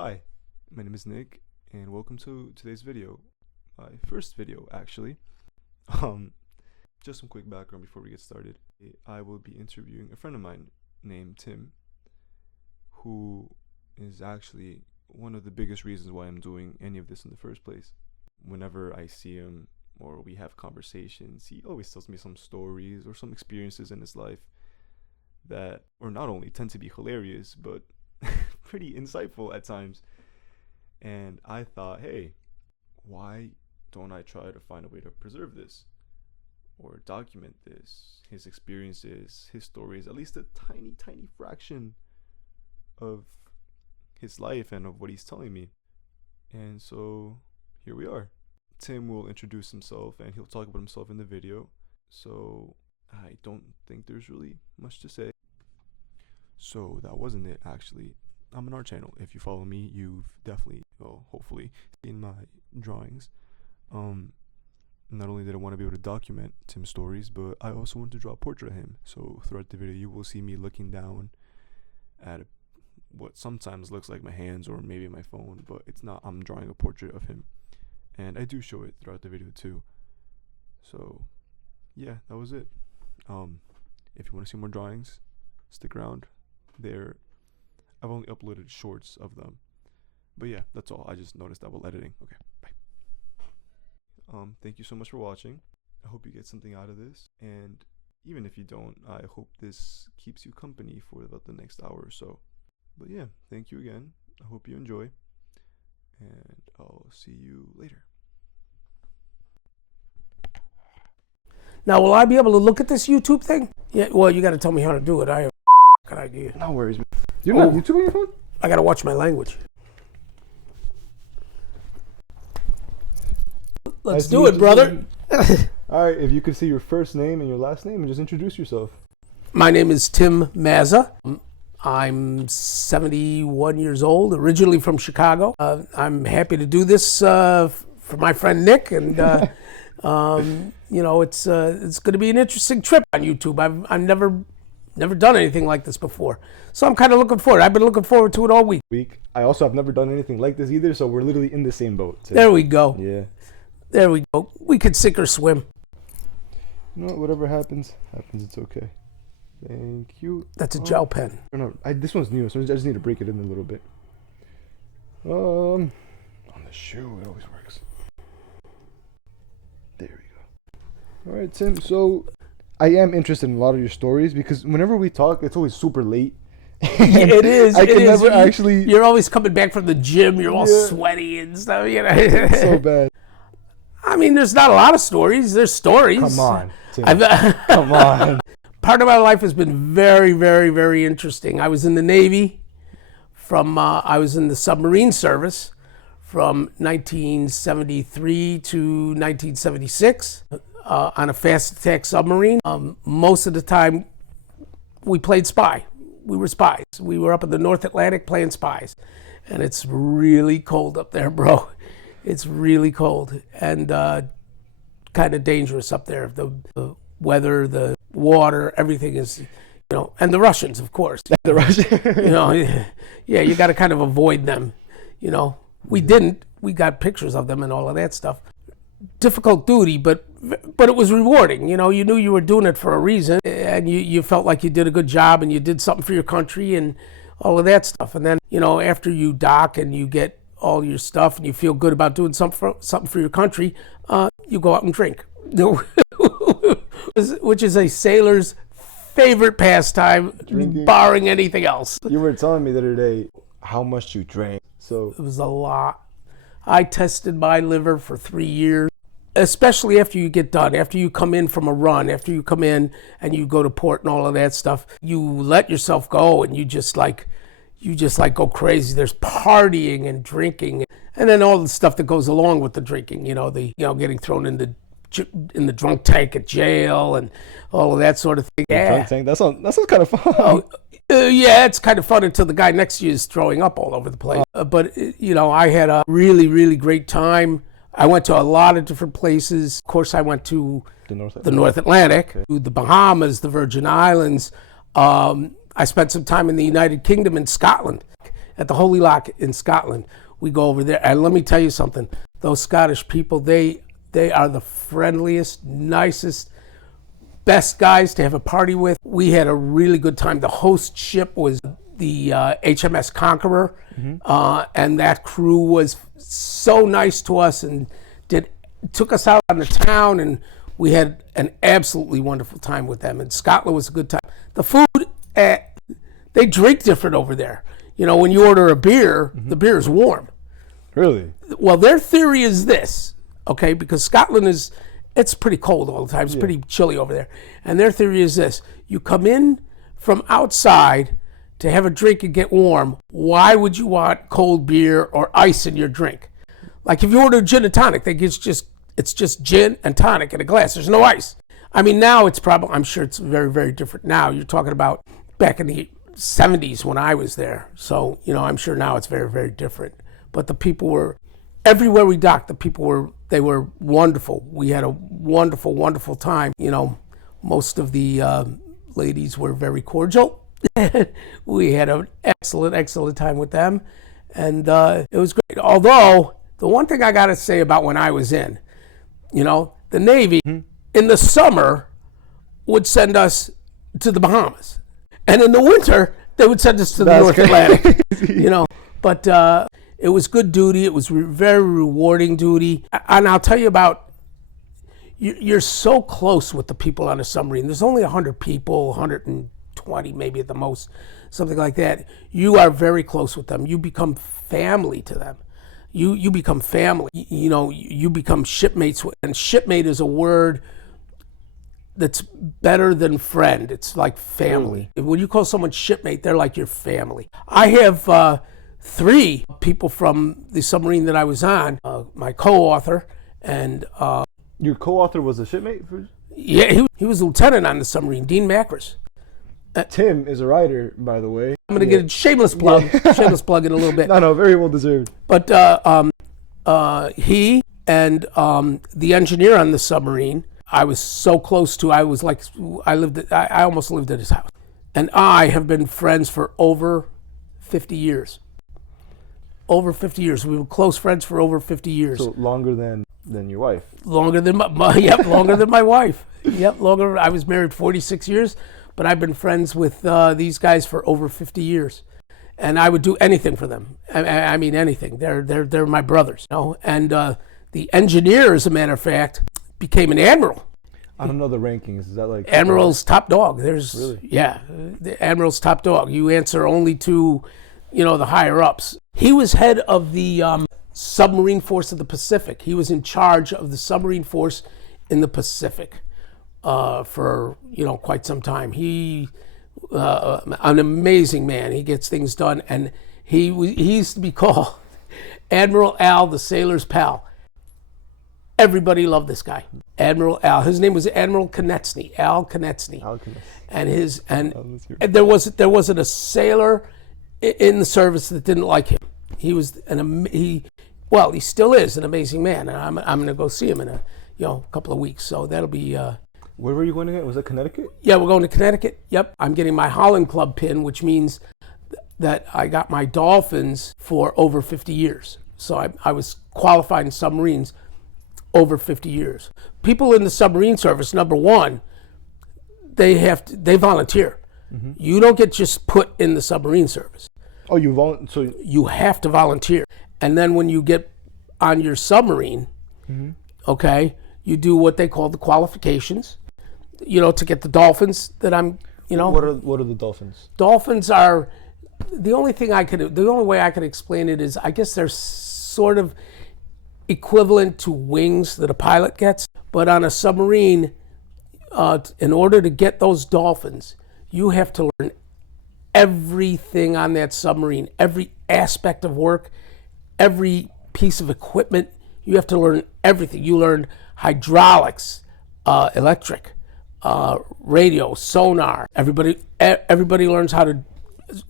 Hi, my name is Nick, and welcome to today's video. My first video, actually. Um, just some quick background before we get started. I will be interviewing a friend of mine named Tim, who is actually one of the biggest reasons why I'm doing any of this in the first place. Whenever I see him or we have conversations, he always tells me some stories or some experiences in his life that or not only tend to be hilarious, but pretty insightful at times. And I thought, hey, why don't I try to find a way to preserve this or document this, his experiences, his stories, at least a tiny fraction of his life and of what he's telling me. And so here we are. Tim will introduce himself and he'll talk about himself in the video. So I don't think there's really much to say. So that wasn't it, actually. I'm on our channel. If you follow me, you've definitely, well, hopefully, seen my drawings. Not only did I want to be able to document Tim's stories, but I also want to draw a portrait of him. So throughout the video, you will see me looking down at what sometimes looks like my hands or maybe my phone, but it's not. I'm drawing a portrait of him. And I do show it throughout the video too. So yeah, that was it. If you want to see more drawings, stick around. I've only uploaded shorts of them, but yeah, that's all. I just noticed that while editing. Okay, bye. Thank you so much for watching. I hope you get something out of this, and even if you don't, I hope this keeps you company for about the next hour or so. But yeah, thank you again. I hope you enjoy, and I'll see you later. Now, will I be able to look at this YouTube thing? Yeah, well, you got to tell me how to do it. I have a good idea. No worries, man. You don't have YouTube on your phone? I got to watch my language. Let's do it, brother. All right, if you could see your first name and your last name and just introduce yourself. My name is Tim Mazza. I'm 71 years old, originally from Chicago. I'm happy to do this for my friend Nick, and you know, it's going to be an interesting trip on YouTube. I've never done anything like this before, so I'm kind of looking forward. I've been looking forward to it all week. I also have never done anything like this either, so we're literally in the same boat. So. There we go. Yeah. There we go. We could sink or swim. You know what? Whatever happens, it's okay. Thank you. That's a gel pen. No, this one's new, so I just need to break it in a little bit. On the shoe, it always works. There we go. All right, Tim. So I am interested in a lot of your stories because whenever we talk, it's always super late. It is. I can never actually. You're always coming back from the gym. You're all sweaty and stuff. You know. It's so bad. I mean, there's not a lot of stories. There's stories. Come on, Tim. Come on. Part of my life has been very interesting. I was in the Navy I was in the submarine service from 1973 to 1976 on a fast attack submarine. Most of the time we played spy. We were spies. We were up in the North Atlantic playing spies. And it's really cold up there, bro. It's really cold and kind of dangerous up there. The weather, the water, everything is, you know, and the Russians, of course. The Russians. You know, yeah, you got to kind of avoid them, you know. We didn't. We got pictures of them and all of that stuff. Difficult duty, but it was rewarding. You know, you knew you were doing it for a reason, and you felt like you did a good job and you did something for your country and all of that stuff. And then, you know, after you dock and you get all your stuff and you feel good about doing something for your country, you go out and drink, which is a sailor's favorite pastime, drinking, barring anything else. You were telling me the other day how much you drank. So it was a lot. I tested my liver for 3 years, especially after you get done, after you come in from a run, after you come in and you go to port and all of that stuff. You let yourself go and you just like go crazy. There's partying and drinking, and then all the stuff that goes along with the drinking. You know, getting thrown in the drunk tank at jail and all of that sort of thing. Yeah, drunk tank. That sounds kind of fun. Oh, yeah, it's kind of fun until the guy next to you is throwing up all over the place. But you know, I had a really great time. I went to a lot of different places. Of course, I went to the North Atlantic, to the Bahamas, the Virgin Islands. I spent some time in the United Kingdom and Scotland. at the Holy Loch in Scotland. We go over there, and let me tell you something. Those Scottish people, they are the friendliest, nicest, best guys to have a party with. We had a really good time. The host ship was the HMS Conqueror, and that crew was so nice to us and took us out on the town, and we had an absolutely wonderful time with them. And Scotland was a good time. The food, they drink different over there. You know, when you order a beer, the beer is warm. Really? Well, their theory is this, okay, because Scotland it's pretty cold all the time. It's pretty chilly over there. And their theory is this: you come in from outside to have a drink and get warm. Why would you want cold beer or ice in your drink? Like if you order gin and tonic, it's just gin and tonic in a glass. There's no ice. I mean, now I'm sure it's very, very different now. You're talking about back in the 70s when I was there. So, you know, I'm sure now it's very, very different. But the people were, everywhere we docked, they were wonderful. We had a wonderful, wonderful time. You know, most of the ladies were very cordial. We had an excellent, excellent time with them. And it was great. Although, the one thing I got to say about when I was in, you know, the Navy in the summer would send us to the Bahamas. And in the winter, they would send us to the North Atlantic, you know. But it was good duty. It was very rewarding duty. And I'll tell you about, you're so close with the people on a submarine. There's only 100 people, 120 maybe at the most, something like that. You are very close with them. You become family to them. You become family. You know, you become shipmates. And shipmate is a word that's better than friend. It's like family. Really? When you call someone shipmate, they're like your family. I have 3 people from the submarine that I was on, my co-author, and... Your co-author was a shipmate? Yeah, he was a lieutenant on the submarine, Dean Macris. Tim is a writer, by the way. I'm going to get a shameless plug, shameless plug in a little bit. No, very well deserved. But he and the engineer on the submarine, I was so close to. I almost lived at his house. And I have been friends for over 50 years. Over 50 years. We were close friends for over 50 years. So longer than your wife. Longer than longer than my wife. Yep, longer. I was married 46 years. But I've been friends with these guys for over 50 years, and I would do anything for them. I mean anything. They're my brothers, you know. And the engineer, as a matter of fact, became an admiral. I don't know the rankings. Is that like admiral's top dog? Really? Yeah, the admiral's top dog. You answer only to, you know, the higher ups. He was head of the submarine force of the Pacific. He was in charge of the submarine force in the Pacific. For, you know, quite some time. He an amazing man. He gets things done, and he used to be called Admiral Al, the sailor's pal. Everybody loved this guy, Admiral Al. His name was Admiral Konechny, Al Konechny. And there wasn't a sailor in the service that didn't like him. He was he still is an amazing man, and I'm going to go see him in a couple of weeks. So that'll be. Where were you going again? Was that Connecticut? Yeah, we're going to Connecticut. Yep. I'm getting my Holland Club pin, which means that I got my dolphins for over 50 years. So I was qualified in submarines over 50 years. People in the submarine service, number one, they volunteer. Mm-hmm. You don't get just put in the submarine service. Oh, so you have to volunteer. And then when you get on your submarine, okay, you do what they call the qualifications. You know, to get the dolphins that I'm, you know. What are the dolphins? Dolphins are the only way I could explain it is, I guess they're sort of equivalent to wings that a pilot gets, but on a submarine, in order to get those dolphins, you have to learn everything on that submarine, every aspect of work, every piece of equipment. You have to learn everything. You learn hydraulics, electric, radio, sonar. Everybody learns how to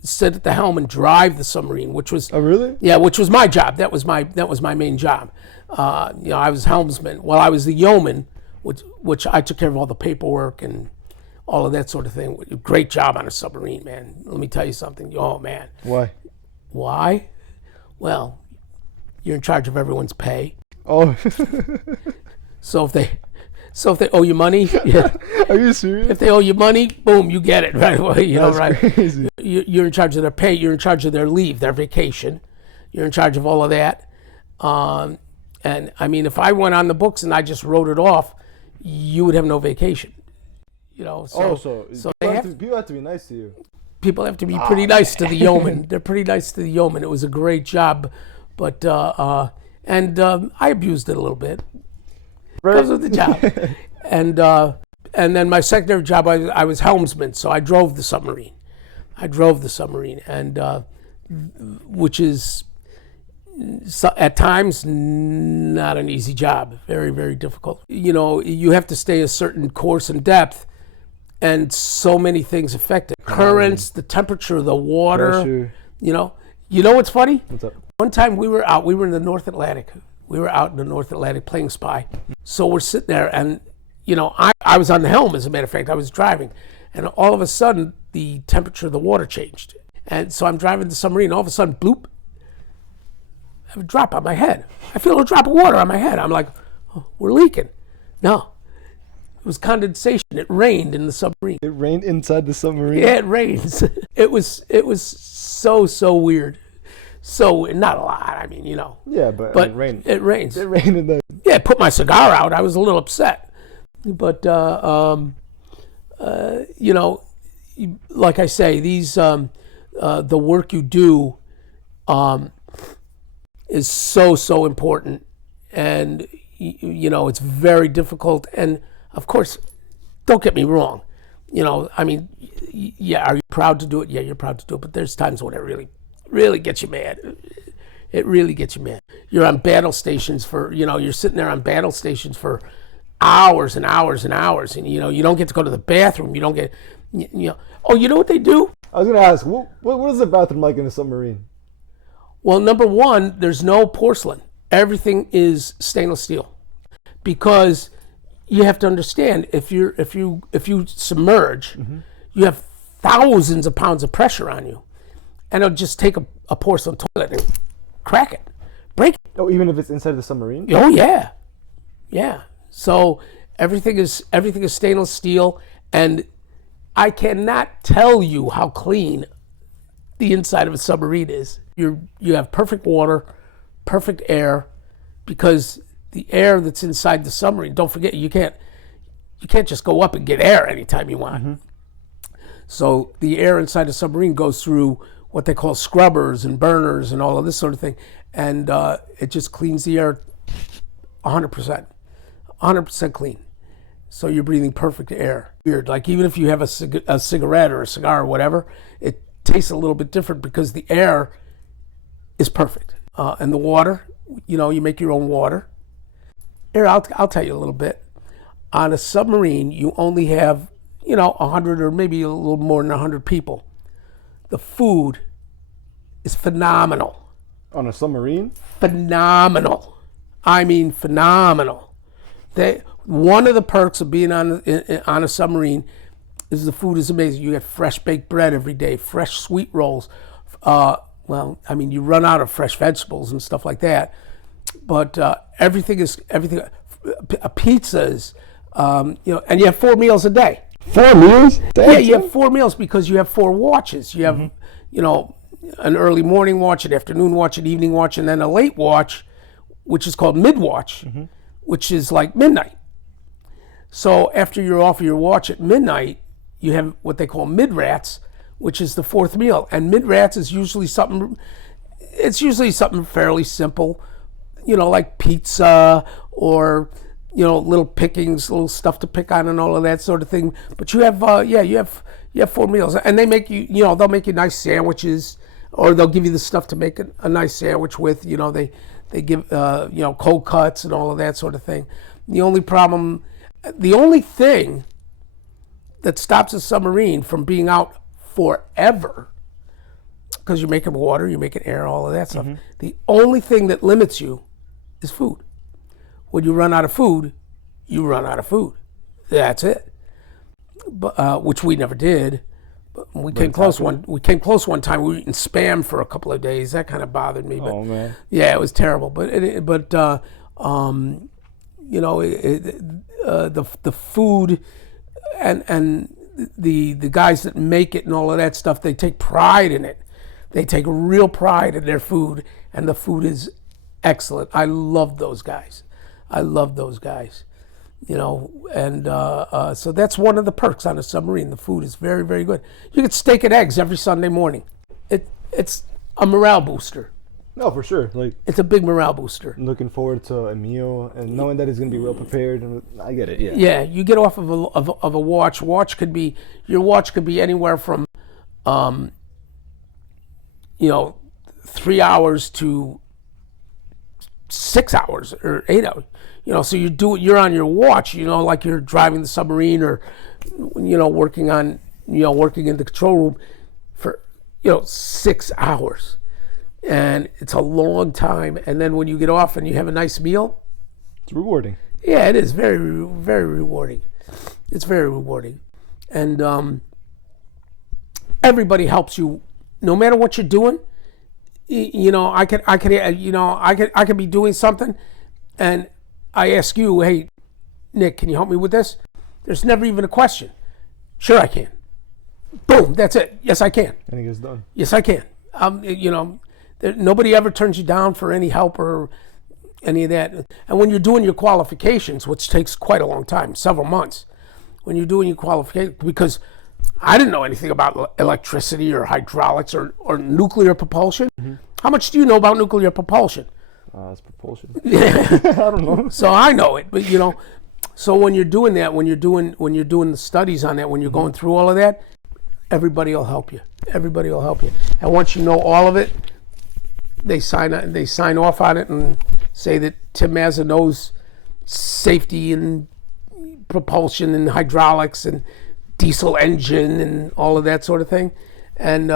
sit at the helm and drive the submarine, which was which was my job. That was my main job. I was helmsman. Well, I was the yeoman, which I took care of all the paperwork and all of that sort of thing. Great job on a submarine, man. Let me tell you something. Oh man. Why? Why? Well, you're in charge of everyone's pay. Oh, So if they owe you money, yeah. are you serious? If they owe you money, boom, you get it right away. You know, That's right? crazy. You're in charge of their pay. You're in charge of their leave, their vacation. You're in charge of all of that. And I mean, if I went on the books and I just wrote it off, you would have no vacation. You know. So, So people have to be nice to you. people have to be pretty nice to the yeoman. They're pretty nice to the yeoman. It was a great job, but I abused it a little bit because of the job. And then my secondary job, I was helmsman, so I drove the submarine. And which is at times not an easy job. Very, very difficult. You know, you have to stay a certain course and depth, and so many things affect it. Currents, the temperature, the water. Pressure. You know what's funny? What's up? One time we were in the North Atlantic. We were out in the North Atlantic playing spy. So we're sitting there, and I was on the helm, as a matter of fact. I was driving, and all of a sudden the temperature of the water changed. And so I'm driving the submarine. All of a sudden, bloop, I have a drop on my head. I feel a drop of water on my head. I'm like, oh, we're leaking. No, it was condensation. It rained in the submarine. It rained inside the submarine. Yeah, it rains. It was so weird. So not a lot. I mean, Yeah, but But it rained. it rains. It rained in the. Yeah, it put my cigar out. I was a little upset. But like I say, these the work you do is so important, and it's very difficult. And of course, don't get me wrong. I mean, yeah, are you proud to do it? Yeah, you're proud to do it. But there's times when it really gets you mad. It really gets you mad. You're on battle stations for, you're sitting there on battle stations for hours and hours and hours, and you don't get to go to the bathroom. You don't get, Oh, you know what they do? I was gonna ask, what is the bathroom like in a submarine? Well, number one, there's no porcelain. Everything is stainless steel, because you have to understand, if you submerge, you have thousands of pounds of pressure on you, and it'll just take a porcelain toilet and crack it, break it. Oh, even if it's inside the submarine? Oh yeah. So everything is stainless steel, and I cannot tell you how clean the inside of a submarine is. You have perfect water, perfect air, because the air that's inside the submarine, don't forget, you can't just go up and get air anytime you want. So the air inside the submarine goes through what they call scrubbers and burners and all of this sort of thing, and it just cleans the air 100% clean. So you're breathing perfect air. Weird, like even if you have a cigarette or a cigar or whatever, it tastes a little bit different because the air is perfect. And the water, you make your own water. Here, I'll tell you a little bit. On a submarine, you only have 100 or maybe a little more than 100 people. The food is phenomenal. On a submarine? Phenomenal. I mean, phenomenal. One of the perks of being on a submarine is the food is amazing. You get fresh baked bread every day, fresh sweet rolls. Well, I mean, you run out of fresh vegetables and stuff like that, but everything. Pizzas, and you have 4 meals a day. 4 meals? Yeah, you have 4 meals because you have 4 watches. You have, an early morning watch, an afternoon watch, an evening watch, and then a late watch, which is called mid-watch, which is like midnight. So after you're off of your watch at midnight, you have what they call mid-rats, which is the 4th meal. And mid-rats is usually something fairly simple, like pizza or, little pickings, little stuff to pick on and all of that sort of thing. But you have, you have 4 meals, and they make you, they'll make you nice sandwiches, or they'll give you the stuff to make a nice sandwich with. They give, cold cuts and all of that sort of thing. The only thing that stops a submarine from being out forever, because you're making water, you're making air, all of that stuff. The only thing that limits you is food. When you run out of food, you run out of food. That's it. But which we never did. We But came it's close happening? one. We ccame close one time. We were eating spam for a couple of days. That kind of bothered me. But Oh man. yeah, it was terrible. But you know, the food and the guys that make it and all of that stuff, they take pride in it. They take real pride in their food, and the food is excellent. I love those guys. I love those guys. You know, and so that's one of the perks on a submarine. The food is very, very good. You get steak and eggs every Sunday morning. It's a morale booster. No, for sure. Like, It's a big morale booster. looking forward to a meal and knowing that it's gonna be well prepared. And I get it. Yeah. Yeah, you get off of a watch. Your watch could be anywhere from, you know, 3 hours to 6 hours or 8 hours. You know, so you're on your watch. You know, like you're driving the submarine or, you know, working in the control room for 6 hours, and it's a long time. And then when you get off and you have a nice meal, It's rewarding. yeah, it is very, very rewarding. It's very rewarding, and everybody helps you, no matter what you're doing. You know, I could be doing something, and I ask you, hey, Nick, can you help me with this? There's never even a question. Sure, I can. Boom, that's it. Yes, I can. And it gets done. Yes, I can. You know, nobody ever turns you down for any help or any of that. And when you're doing your qualifications, which takes quite a long time, several months, when you're doing your qualification, because I didn't know anything about electricity or hydraulics or nuclear propulsion. Mm-hmm. How much do you know about nuclear propulsion? It's propulsion. Yeah. I don't know. So I know it, but you know, so when you're doing that, when you're doing the studies on that, when you're going through all of that, everybody will help you. Everybody will help you. And once you know all of it, they sign off on it and say that Tim Mazza knows safety and propulsion and hydraulics and diesel engine and all of that sort of thing. And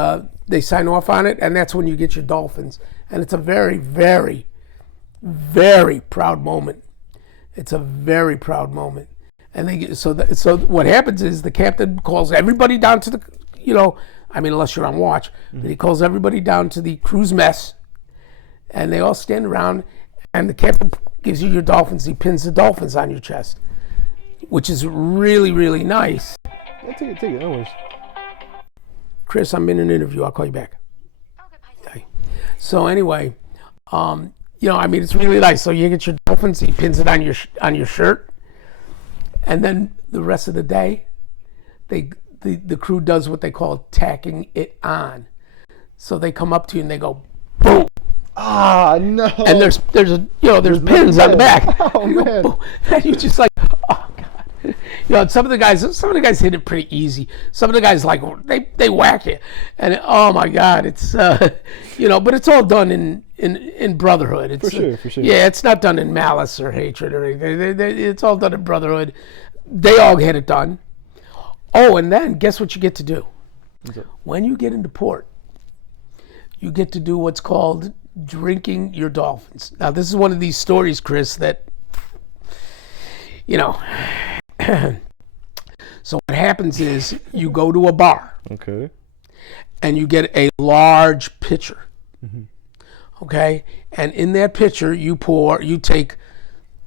they sign off on it, and that's when you get your dolphins. And it's a very, very, very proud moment. It's a very proud moment. And so what happens is the captain calls everybody down to the, unless you're on watch, but he calls everybody down to the cruise mess, and they all stand around, and the captain gives you your dolphins. He pins the dolphins on your chest, which is really, really nice. Yeah, take it. No worries. Chris, I'm in an interview. I'll call you back. Okay. So anyway, it's really nice. So you get your dolphins. He pins it on your shirt, and then the rest of the day, the crew does what they call tacking it on. So they come up to you and they go, boom. Ah, no. And there's pins on the back. Oh man. And you just like, oh god. Some of the guys hit it pretty easy. Some of the guys they whack it, and oh my god, it's but it's all done in brotherhood. It's, for sure. Yeah, it's not done in malice or hatred or anything. It's all done in brotherhood. They all get it done. Oh, and then guess what you get to do? When you get into port, you get to do what's called drinking your dolphins. Now, this is one of these stories, Chris, that So what happens is you go to a bar. Okay. And you get a large pitcher. Mm-hmm. Okay? And in that pitcher, you take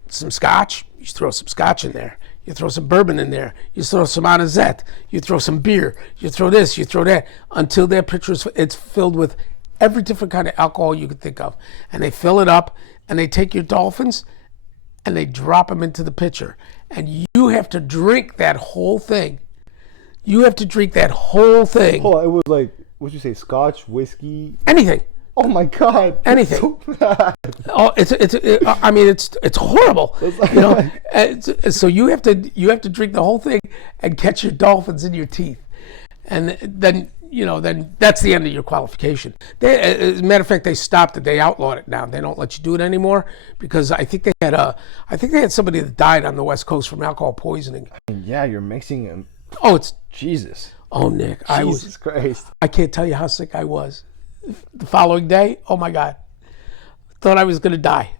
some scotch, you throw some scotch in there. You throw some bourbon in there. You throw some anisette. You throw some beer. You throw this, you throw that, until that pitcher it's filled with every different kind of alcohol you could think of. And they fill it up, and they take your dolphins, and they drop them into the pitcher. And you have to drink that whole thing. You have to drink that whole thing. Hold on, it was like, what'd you say, scotch, whiskey? Anything. Oh my god. Anything. So bad. Oh, it's horrible. So you have to drink the whole thing and catch your dolphins in your teeth, and then that's the end of your qualification. As a matter of fact, they stopped it. They outlawed it now. They don't let you do it anymore because I think they had somebody that died on the West Coast from alcohol poisoning. Yeah, you're mixing them. Oh, it's Jesus. Oh, Nick, Jesus Christ. I can't tell you how sick I was. The following day, oh my God, thought I was gonna die.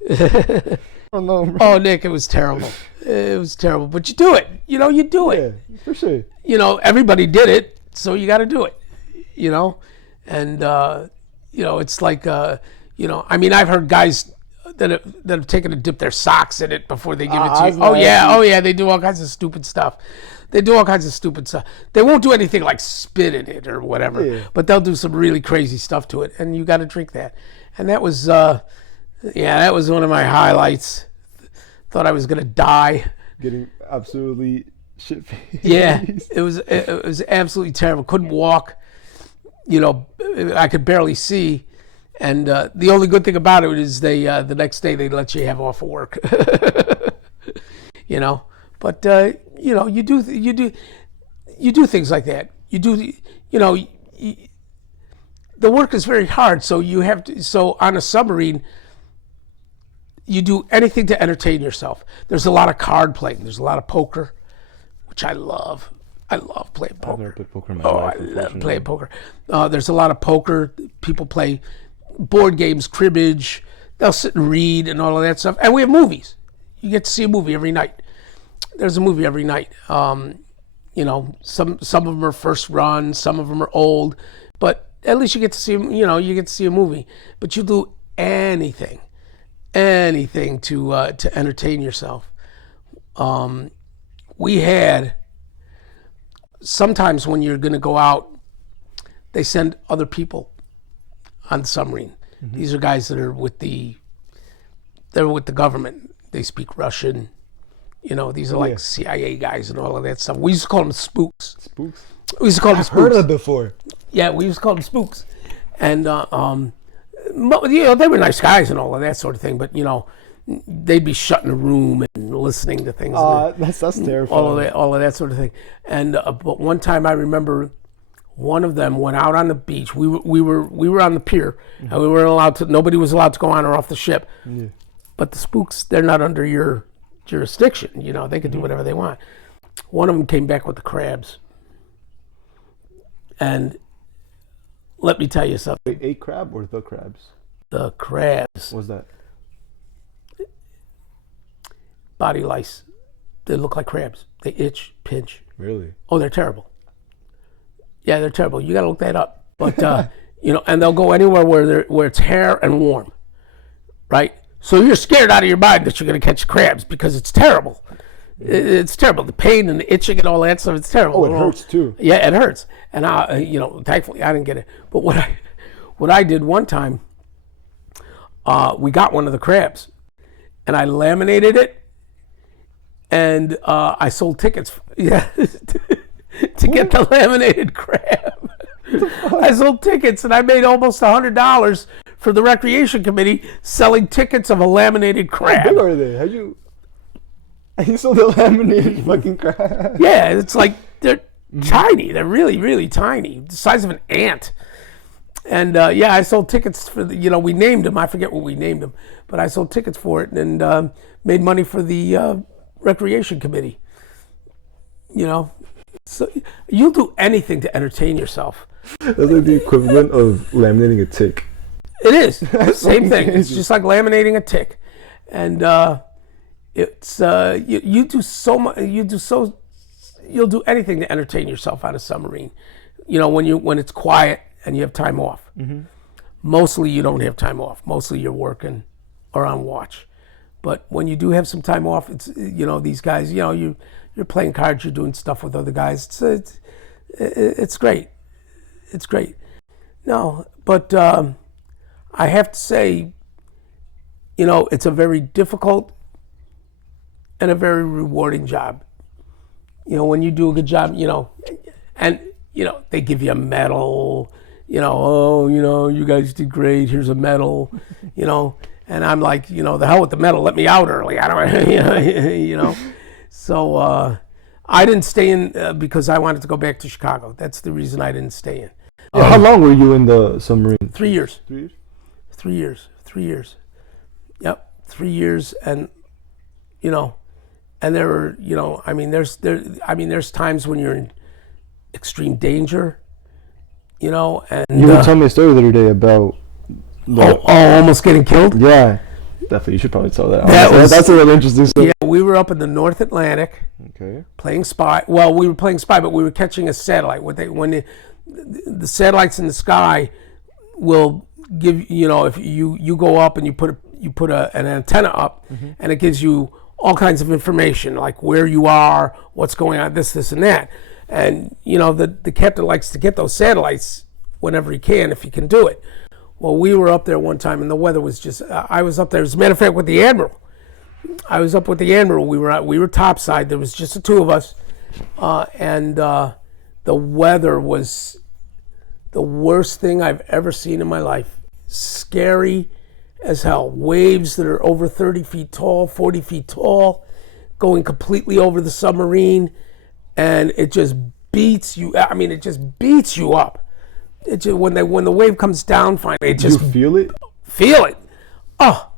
Oh no, bro. Oh, Nick, it was terrible. It was terrible, but you do it. You do it. Yeah, for sure. Everybody did it. so you got to do it, you know, and you know, it's like you know, I mean, I've heard guys that have taken to dip their socks in it before they give it to you. Oh yeah, they do all kinds of stupid stuff. They won't do anything like spit in it or whatever, but they'll do some really crazy stuff to it, and you got to drink that. And that was that was one of my highlights. Thought I was gonna die. Getting absolutely shit-faced. Yeah, it was absolutely terrible. Couldn't walk. You know, I could barely see. And the only good thing about it is they the next day they let you have off of work. You know, but you know, you do things like that. You know, the work is very hard. So you have to. So on a submarine, you do anything to entertain yourself. There's a lot of card playing. There's a lot of poker, which I love. I love playing poker. I've never played poker in my life. I love playing poker. There's a lot of poker. People play board games, cribbage. They'll sit and read and all of that stuff. And we have movies. You get to see a movie every night. There's a movie every night. You know, some of them are first run, some of them are old, but at least you get to see, you know, you get to see a movie. But you do anything to entertain yourself. We had, sometimes when you're going to go out, they send other people on the submarine. Mm-hmm. These are guys that are with the government. They speak Russian. You know, these are like CIA guys and all of that stuff. We used to call them spooks. Spooks? We used to call them spooks. I've heard of it before. Yeah, we used to call them spooks. And, you know, they were nice guys and all of that sort of thing, but, you know, they'd be shut in a room and listening to things. That's terrifying. All of that sort of thing. And but one time I remember one of them went out on the beach. We were on the pier, and we weren't allowed to. Nobody was allowed to go on or off the ship. Yeah. But the spooks, they're not under your jurisdiction. You know, they can do whatever they want. One of them came back with the crabs, and let me tell you something. A crab or the crabs? The crabs. What's that? Body lice. They look like crabs. They itch, pinch. Really? Oh, they're terrible. Yeah, they're terrible. You got to look that up. But you know, and they'll go anywhere where it's hair and warm, right? So you're scared out of your mind that you're going to catch crabs because it's terrible. It's terrible. The pain and the itching and all that stuff. It's terrible. Oh, it hurts too. Yeah, it hurts. And I, you know, thankfully I didn't get it. But what I did one time, we got one of the crabs, and I laminated it. And I sold tickets, to get the laminated crab. I sold tickets, and I made almost $100 for the recreation committee selling tickets of a laminated crab. How big are they? You sold the laminated fucking crab? Yeah, it's like they're tiny. They're really, really tiny, the size of an ant. And I sold tickets for the. You know, we named them. I forget what we named them, but I sold tickets for it and made money for the recreation committee. You know, so you'll do anything to entertain yourself. That's like the equivalent of laminating a tick. It is. Same thing. It's just like laminating a tick. And it's you do so much. You'll do anything to entertain yourself on a submarine. You know, when it's quiet and you have time off. Mm-hmm. Mostly you don't have time off. Mostly you're working or on watch. But when you do have some time off, it's, you know, these guys, you know, you're playing cards, you're doing stuff with other guys. It's great. It's great. No, but I have to say, you know, it's a very difficult and a very rewarding job. You know, when you do a good job, you know, and, you know, they give you a medal, you know, oh, you know, you guys did great, here's a medal, you know. And I'm like, you know, the hell with the medal. Let me out early. I don't, you know. So I didn't stay in because I wanted to go back to Chicago. That's the reason I didn't stay in. Yeah, how long were you in the submarine? 3 years. 3 years? 3 years. 3 years. Yep, 3 years, and you know, and there were, you know, there's times when you're in extreme danger, you know, and you were telling me a story the other day about. Almost getting killed? Yeah. Definitely, you should probably tell that. That's a really interesting story. Yeah, we were up in the North Atlantic. Okay. Playing spy. Well, we were playing spy, but we were catching a satellite. When the satellites in the sky will give, if you go up and you put an antenna up, and it gives you all kinds of information like where you are, what's going on, this and that. And the captain likes to get those satellites whenever he can, if he can do it. Well, we were up there one time, and the weather was just. I was up there, as a matter of fact, with the admiral. I was up with the admiral. We were topside. There was just the two of us, and the weather was the worst thing I've ever seen in my life. Scary as hell. Waves that are over 30 feet tall, 40 feet tall, going completely over the submarine, and it just beats you. I mean, it just beats you up. It just, when the wave comes down, finally, it just you feel it. Feel it. Oh,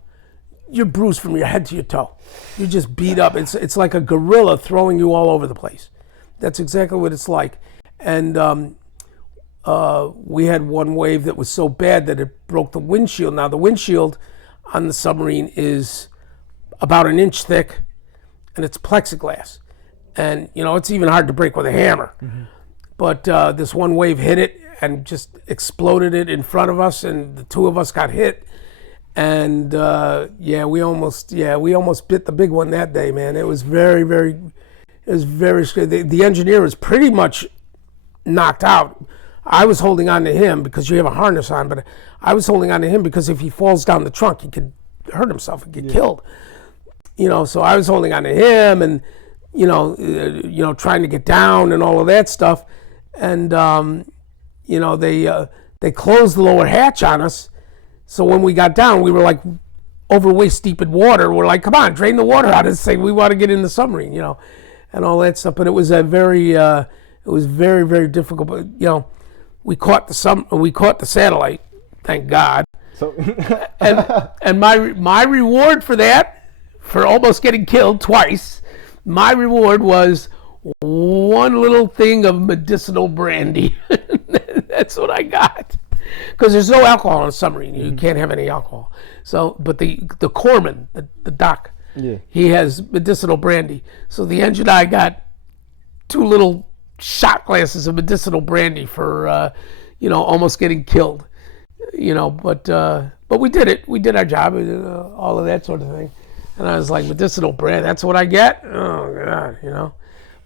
you're bruised from your head to your toe. You're just beat up. It's like a gorilla throwing you all over the place. That's exactly what it's like. And we had one wave that was so bad that it broke the windshield. Now, the windshield on the submarine is about an inch thick, and it's plexiglass. And, it's even hard to break with a hammer. But this one wave hit it and just exploded it in front of us, and the two of us got hit. And we almost bit the big one that day, man. It was very scary. The engineer was pretty much knocked out. I was holding on to him because you have a harness on, but I was holding on to him because if he falls down the trunk, he could hurt himself and get killed. So I was holding on to him, and trying to get down and all of that stuff. And they closed the lower hatch on us. So when we got down, we were like over waist deep in water. We're like, come on, drain the water out and say we want to get in the submarine, and all that stuff. But it was very, very difficult. But we caught the satellite, thank God. So and my reward for that, for almost getting killed twice, my reward was one little thing of medicinal brandy. That's what I got. Because there's no alcohol on a submarine. You can't have any alcohol. So, but the corpsman, the doc, he has medicinal brandy. So the engine I got 2 little shot glasses of medicinal brandy for, almost getting killed. But we did it. We did our job. All of that sort of thing. And I was like, medicinal brandy, that's what I get? Oh, God,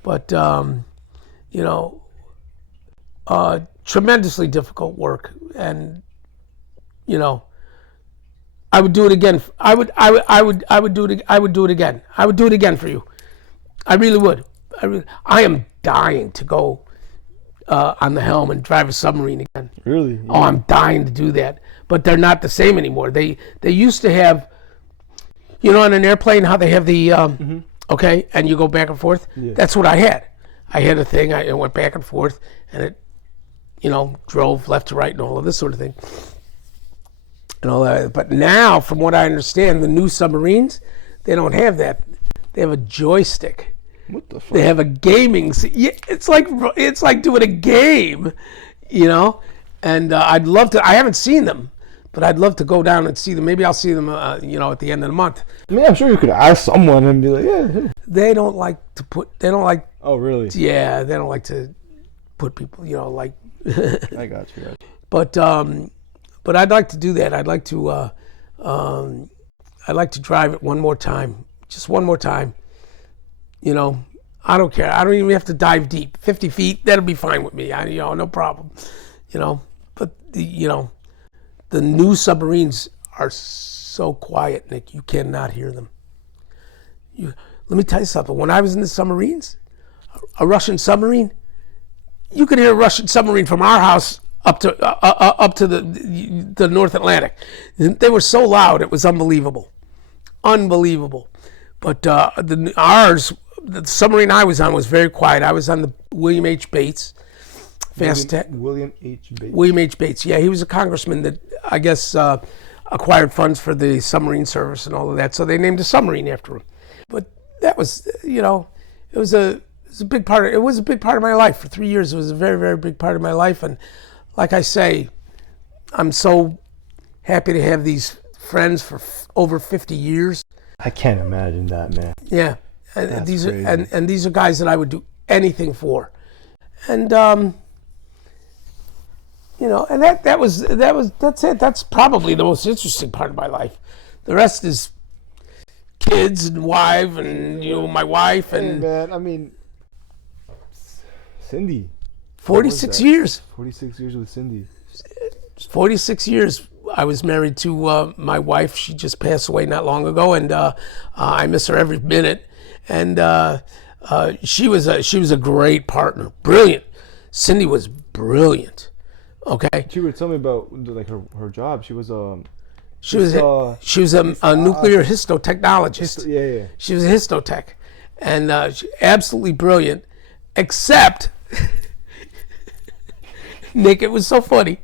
But, tremendously difficult work, and I would do it again. I would do it. I would do it again. I would do it again for you. I really would. I am dying to go on the helm and drive a submarine again. Really? Yeah. Oh, I'm dying to do that. But they're not the same anymore. They used to have, on an airplane, how they have the okay, and you go back and forth. Yeah. That's what I had. I had a thing. I went back and forth, and it, drove left to right and all of this sort of thing. And all that. But now, from what I understand, the new submarines, they don't have that. They have a joystick. What the fuck? They have a gaming. It's like doing a game, And I'd love to. I haven't seen them, but I'd love to go down and see them. Maybe I'll see them, at the end of the month. I mean, I'm sure you could ask someone and be like, yeah. They don't like to put. They don't like. Oh, really? Yeah, they don't like to put people. Like. I got you. But I'd like to do that. I'd like to drive it one more time, just one more time. I don't care. I don't even have to dive deep. 50 feet, that'll be fine with me. No problem. But the new submarines are so quiet, Nick. You cannot hear them. Let me tell you something. When I was in the submarines, a Russian submarine, you could hear a Russian submarine from our house up to the North Atlantic. They were so loud, it was unbelievable. But the submarine I was on was very quiet. I was on the William H. Bates. William H. Bates. William H. Bates, yeah. He was a congressman that, I guess, acquired funds for the submarine service and all of that. So they named a submarine after him. But that was, it was a big part of my life. For 3 years, it was a very, very big part of my life. And like I say, I'm so happy to have these friends for over 50 years. I can't imagine that, man. Yeah, and That's these crazy. are and these are guys that I would do anything for, and you know, and that's it. That's probably the most interesting part of my life. The rest is kids and wife and my wife Hey, and man, I mean, Cindy. 46 years. 46 years with Cindy. 46 years. I was married to my wife. She just passed away not long ago, and I miss her every minute. And she was a great partner, brilliant. Cindy was brilliant. Okay. She would tell me about like her job. She was She was a nuclear histotechnologist. yeah. She was a histotech, and absolutely brilliant. Except, Nick, it was so funny.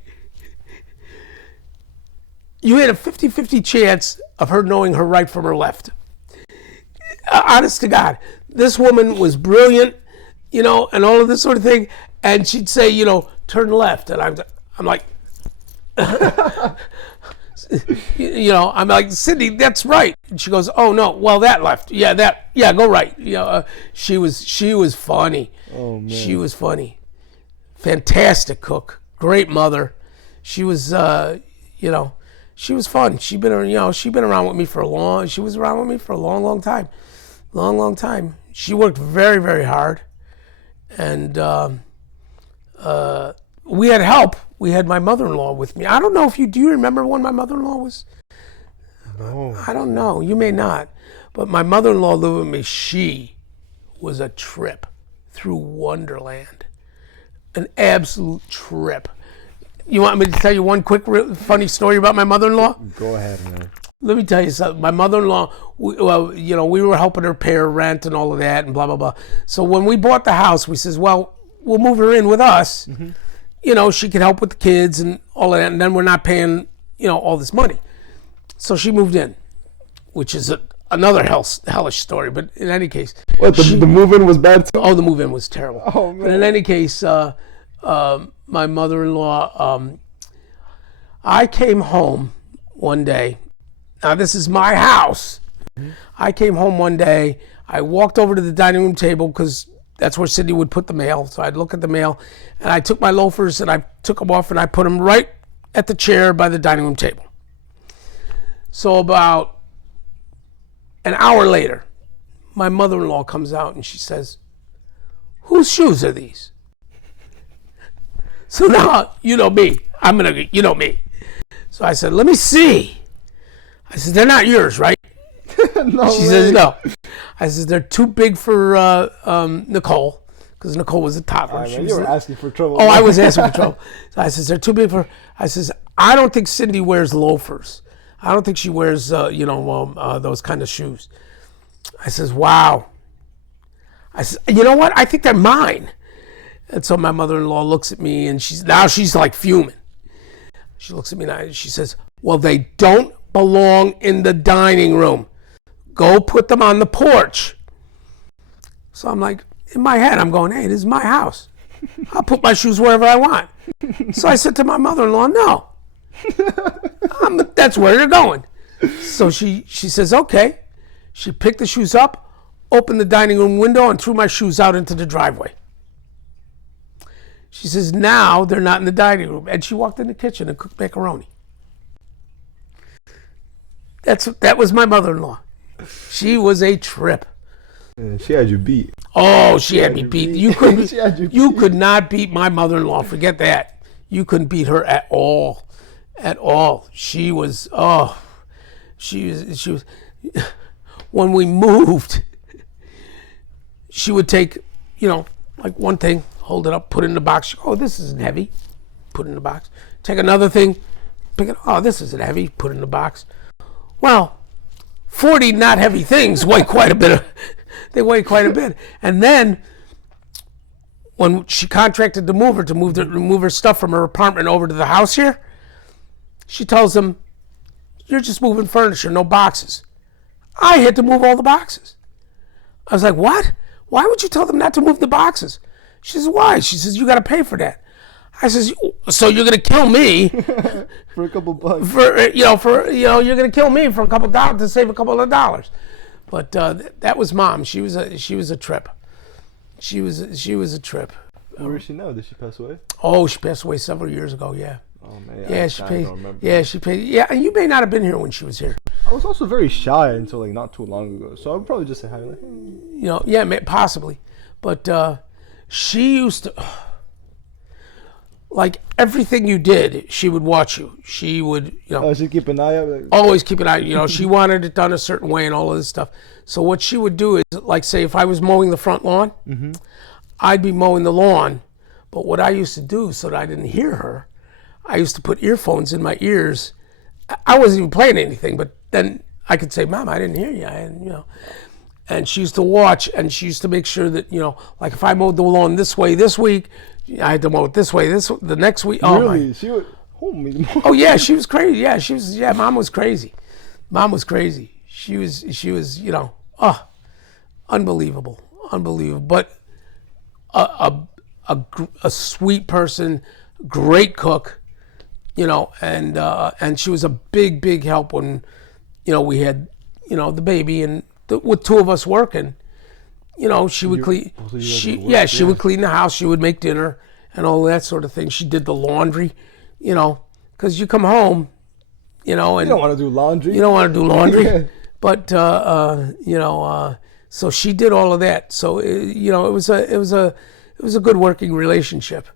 You had a 50-50 chance of her knowing her right from her left. Honest to God, this woman was brilliant, and all of this sort of thing. And she'd say, turn left, and I'm like. I'm like, Cindy, that's right. And she goes, oh no, well that left, go right. She was funny. Oh man, she was funny, fantastic cook, great mother. She was, she was fun. She'd been around with me for a long. She was around with me for a long time. She worked very, very hard, and we had help. We had my mother-in-law with me. I don't know if do you remember when my mother-in-law was? no. I don't know. You may not. But my mother-in-law lived with me. She was a trip through Wonderland. An absolute trip. You want me to tell you one quick funny story about my mother-in-law? Go ahead, man. Let me tell you something. My mother-in-law, we were helping her pay her rent and all of that and blah, blah, blah. So when we bought the house, we says, well, we'll move her in with us. Mm-hmm. She could help with the kids and all of that, and then we're not paying, all this money. So she moved in, which is another hellish story. But in any case, what the move-in was bad too? Oh, the move-in was terrible. Oh man. But in any case, my mother-in-law, I came home one day. Now this is my house. Mm-hmm. I came home one day. I walked over to the dining room table because that's where Cindy would put the mail. So I'd look at the mail, and I took my loafers and I took them off and I put them right at the chair by the dining room table. So about an hour later, my mother-in-law comes out and she says, whose shoes are these? So now, me. Me. So I said, let me see. I said, they're not yours, right? No she way. says, no. I says, they're too big for Nicole, because Nicole was a toddler. You were asking for trouble. Oh, I was asking for trouble. So I says, they're too big for, I says, I don't think Cindy wears loafers. I don't think she wears, those kind of shoes. I says, wow. I says, you know what? I think they're mine. And so my mother-in-law looks at me, and she's like fuming. She looks at me and she says, well, they don't belong in the dining room. Go put them on the porch. So I'm like, in my head, I'm going, hey, this is my house. I'll put my shoes wherever I want. So I said to my mother-in-law, no. That's where you're going. So she says, okay. She picked the shoes up, opened the dining room window, and threw my shoes out into the driveway. She says, now they're not in the dining room. And she walked in the kitchen and cooked macaroni. That was my mother-in-law. She was a trip. Yeah, she had you beat. Oh, she had me beat. You could not beat my mother-in-law. Forget that. You couldn't beat her at all. At all. She was. When we moved, she would take, like one thing, hold it up, put it in the box. Oh, this isn't heavy. Put it in the box. Take another thing, pick it. Oh, this isn't heavy. Put it in the box. Well, 40 not heavy things weigh quite a bit. They weigh quite a bit. And then when she contracted the mover to move her stuff from her apartment over to the house here, she tells him, you're just moving furniture, no boxes. I had to move all the boxes. I was like, what? Why would you tell them not to move the boxes? She says, why? She says, you got to pay for that. I says, so you're gonna kill me For a couple bucks. you're gonna kill me for a couple dollars to save a couple of dollars. But that was Mom. She was a trip. She was a trip. Where is she now? Did she pass away? Oh, she passed away several years ago. Yeah. Oh man. Yeah, she paid. Yeah, she paid. Yeah, and you may not have been here when she was here. I was also very shy until like not too long ago, so I would probably just say hi. Like, Yeah, possibly. But she used to, like everything you did, she would watch you. She would, oh, she'd keep an eye out. Like, always keep an eye. She wanted it done a certain way and all of this stuff. So what she would do is, like, say, if I was mowing the front lawn, I'd be mowing the lawn. But what I used to do so that I didn't hear her, I used to put earphones in my ears. I wasn't even playing anything, but then I could say, Mom, I didn't hear you. And she used to watch, and she used to make sure that, like if I mowed the lawn this way this week, I had to mow it this way the next week. Oh, really? She would hold me. Oh yeah, she was crazy. Yeah, Mom was crazy. Mom was crazy. She was, unbelievable. But a sweet person, great cook, and she was a big help when, we had, the baby, and with two of us working, she would clean. She would clean the house. She would make dinner and all that sort of thing. She did the laundry, because you come home, and you don't want to do laundry. You don't want to do laundry, but so she did all of that. So it was a good working relationship.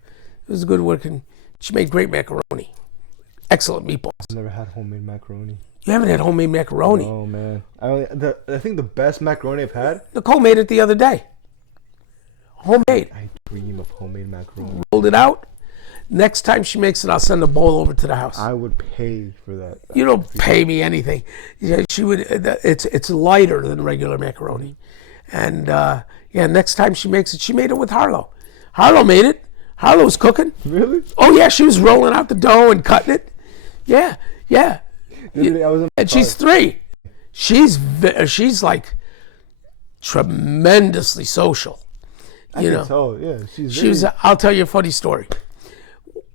It was a good working. She made great macaroni, excellent meatballs. I've never had homemade macaroni. You haven't had homemade macaroni? Oh man, I think the best macaroni I've had. Nicole made it the other day. Homemade. I dream of homemade macaroni. Rolled it out. Next time she makes it, I'll send a bowl over to the house. I would pay for that. You don't pay me anything. Yeah, she would. It's lighter than regular macaroni, and next time she makes it, she made it with Harlow. Harlow made it. Harlow was cooking. Really? Oh yeah, she was rolling out the dough and cutting it. Yeah. And she's 3. She's like tremendously social. I can tell. Yeah, I'll tell you a funny story.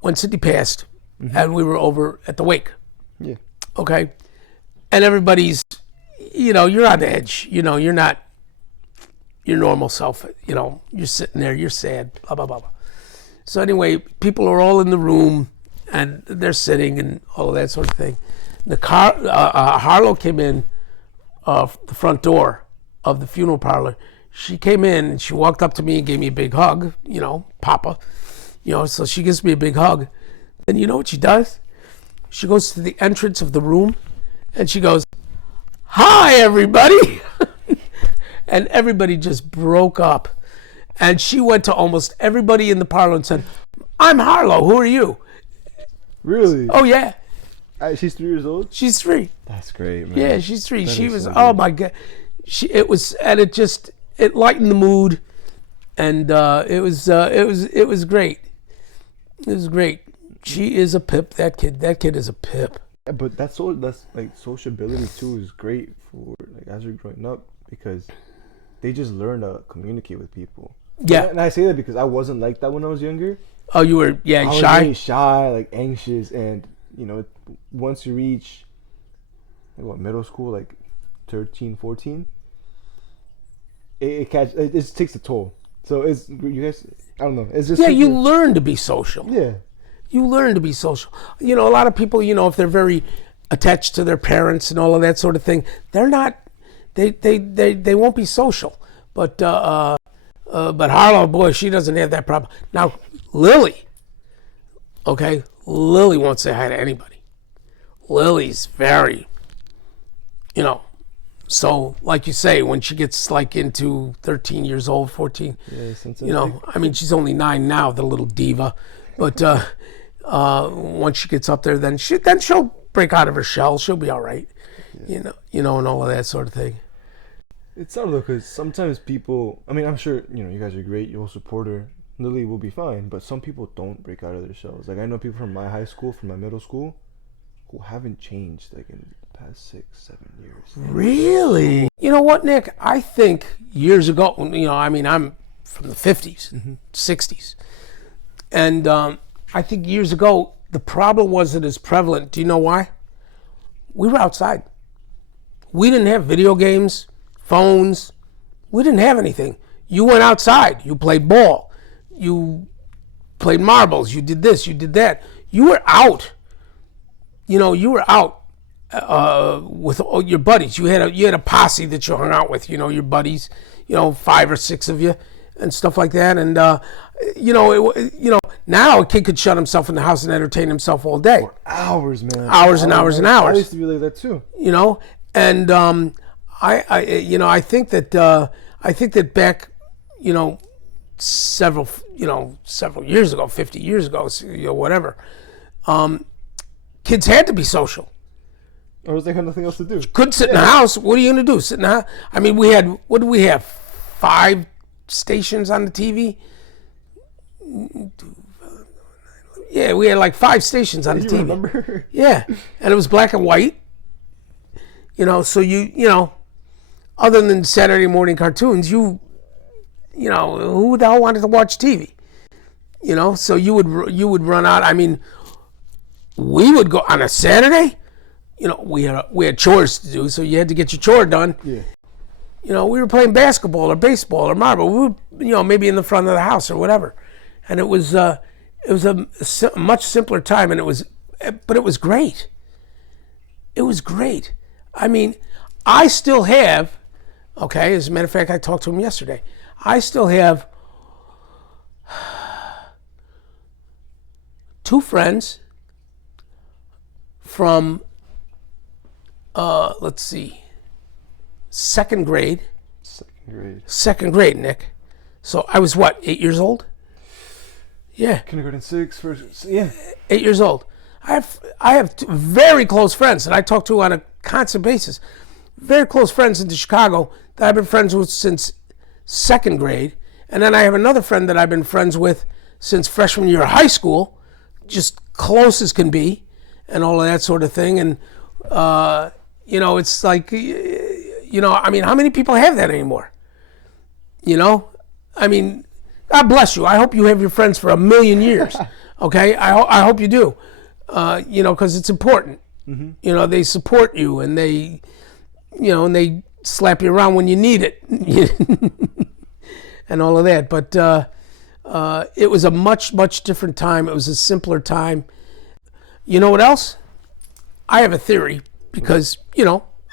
When Cindy passed, and we were over at the wake. Yeah. Okay. And everybody's, you're on the edge. You're not your normal self. You're sitting there. You're sad. Blah blah blah blah. So anyway, people are all in the room, and they're sitting and all of that sort of thing. Harlow came in the front door of the funeral parlor. She came in and she walked up to me and gave me a big hug, Papa. So she gives me a big hug. And you know what she does? She goes to the entrance of the room and she goes, "Hi, everybody." And everybody just broke up. And she went to almost everybody in the parlor and said, "I'm Harlow. Who are you?" Really? Oh, yeah. She's 3 years old? She's 3. That's great, man. Yeah, she's 3. She was, so oh my God. It lightened the mood, and it was great. It was great. She is a pip. That kid is a pip. Yeah, but that's like sociability too is great for like as you're growing up because they just learn to communicate with people. Yeah. And I say that because I wasn't like that when I was younger. Oh, you were I was shy? very shy, like anxious, and once you reach middle school, like 13, 14, it just takes a toll. So it's you guys. I don't know. It's just you learn to be social. Yeah. You learn to be social. A lot of people, if they're very attached to their parents and all of that sort of thing, they're not. They won't be social. But Harlow, boy, she doesn't have that problem. Now, Lily won't say hi to anybody. Lily's very, so like you say, when she gets like into 13 years old, 14, she's only 9 now, the little diva, but once she gets up there, then she'll break out of her shell. She'll be all right, and all of that sort of thing. It's sad though, because sometimes people, I'm sure, you guys are great, you'll support her, Lily will be fine, but some people don't break out of their shells. Like, I know people from my high school, from my middle school, who haven't changed, like, in the past 6-7 years. Really? You know what, Nick? I think years ago, I'm from the 50s, 60s, and I think years ago, the problem wasn't as prevalent. Do you know why? We were outside. We didn't have video games, phones. We didn't have anything. You went outside. You played ball. You played marbles. You did this. You did that. You were out. You were out with all your buddies. You had a posse that you hung out with. Your buddies. 5 or 6 of you, and stuff like that. And now a kid could shut himself in the house and entertain himself all day. For hours, man. Hours and hours and hours. I used to be like that too. And I think that back, several years ago, 50 years ago, whatever, kids had to be social. Or was they had nothing else to do? Couldn't sit in the house. What are you going to do? Sit in the house? I mean, what did we have? 5 stations on the TV? Yeah, we had like 5 stations on the TV. Remember? Yeah, and it was black and white. So other than Saturday morning cartoons, who the hell wanted to watch TV? So you would run out. I mean, we would go on a Saturday. We had chores to do, so you had to get your chore done. Yeah. We were playing basketball or baseball or marble. We were, maybe in the front of the house or whatever, and it was a much simpler time, but it was great. It was great. I mean, I still have, as a matter of fact, I talked to him yesterday. I still have 2 friends from, let's see, second grade, Nick. So I was 8 years old? Yeah. Kindergarten 6, first, yeah. 8 years old. I have 2 very close friends that I talk to on a constant basis. Very close friends in Chicago that I've been friends with since second grade. And then I have another friend that I've been friends with since freshman year of high school, just close as can be, and all of that sort of thing. And, it's like, I mean, how many people have that anymore? I mean, God bless you. I hope you have your friends for 1,000,000 years. Okay? I hope you do. Because it's important. Mm-hmm. They support you, and they slap you around when you need it. And all of that. But it was a much, much different time. It was a simpler time. You know what else? I have a theory because,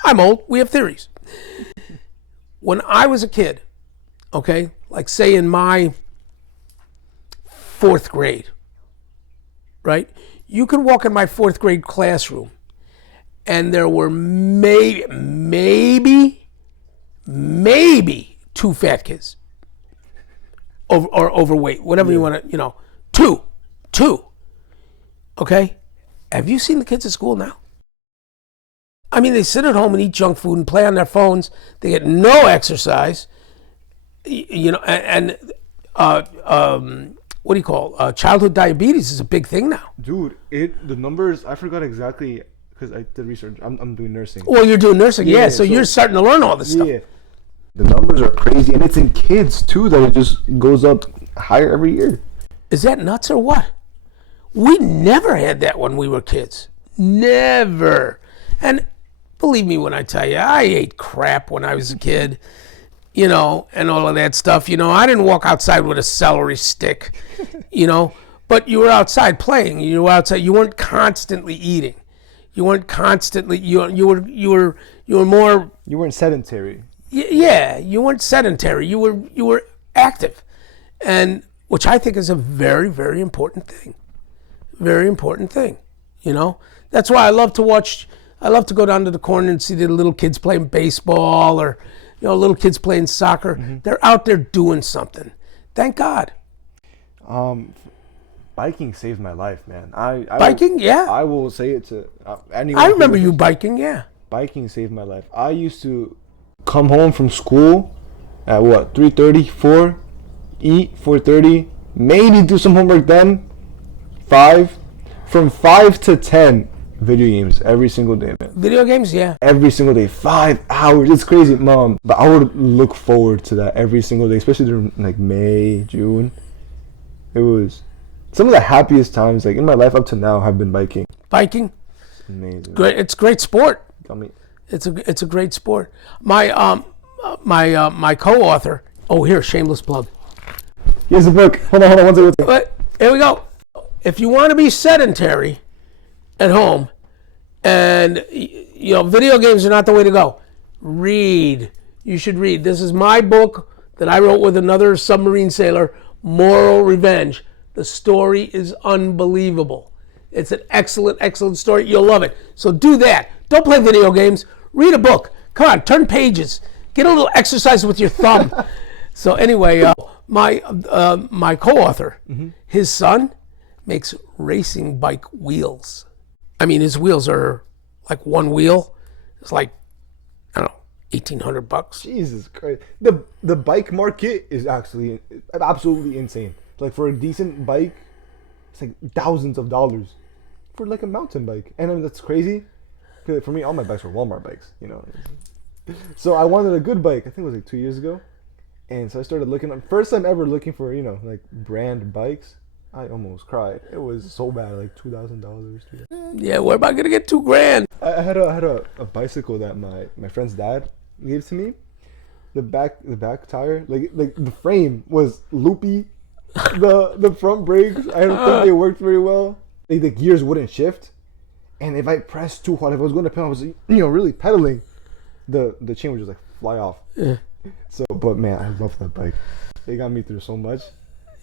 I'm old. We have theories. When I was a kid, like say in my 4th grade, right? You could walk in my 4th grade classroom and there were maybe 2 fat kids. Or overweight, whatever you want to, 2. Okay? Have you seen the kids at school now? I mean, they sit at home and eat junk food and play on their phones. They get no exercise. And what do you call childhood diabetes is a big thing now. Dude, the numbers, I forgot exactly because I did research. I'm doing nursing. Well, you're doing nursing, yeah. So you're starting to learn all this stuff. Yeah. The numbers are crazy, and it's in kids too that it just goes up higher every year. Is that nuts or what? We never had that when we were kids. Never. And believe me when I tell you, I ate crap when I was a kid, and all of that stuff. I didn't walk outside with a celery stick, but you were outside playing. You were outside. You weren't constantly eating. You weren't constantly. You were more. You weren't sedentary. Yeah, you weren't sedentary. You were active, and which I think is a very, very important thing. Very important thing. That's why I love to watch. I love to go down to the corner and see the little kids playing baseball or, little kids playing soccer. Mm-hmm. They're out there doing something. Thank God. Biking saved my life, man. Biking, yeah. I will say it to anyone. I remember you biking, yeah. Biking saved my life. I used to come home from school at 3:30, 4, eat 4:30, maybe do some homework then, 5, from 5 to 10. Video games every single day, man. Video games, yeah. Every single day, 5 hours. It's crazy, Mom. But I would look forward to that every single day, especially during like May, June. It was some of the happiest times like in my life up to now have been biking. Biking, Amazing. great. It's a great sport. Got me. It's a great sport. My co-author. Oh, here, shameless plug. Here's the book. Hold on, one second. But here we go. If you want to be sedentary at home, and video games are not the way to go, read. You should read. This is my book that I wrote with another submarine sailor, Moral Revenge. The story is unbelievable. It's an excellent, excellent story. You'll love it. So do that. Don't play video games. Read a book. Come on, turn pages. Get a little exercise with your thumb. So anyway, my co-author, his son makes racing bike wheels. I mean, his wheels are like one wheel. It's like, I don't know, $1,800. Jesus Christ. The bike market is actually absolutely insane. Like for a decent bike, it's like thousands of dollars for like a mountain bike. And I mean, that's crazy. 'Cause for me, all my bikes were Walmart bikes, So I wanted a good bike. I think it was like 2 years ago. And so I started looking up. First time ever looking for, like brand bikes. I almost cried. It was so bad, like $2,000. Yeah, where am I gonna get $2,000? I had a bicycle that my friend's dad gave to me. The back tire, like the frame was loopy. The front brakes, I don't think they worked very well. The gears wouldn't shift, and if I pressed too hard, if I was going to pedal, I was really pedaling, the chain would just like fly off. Yeah. So, but man, I love that bike. They got me through so much.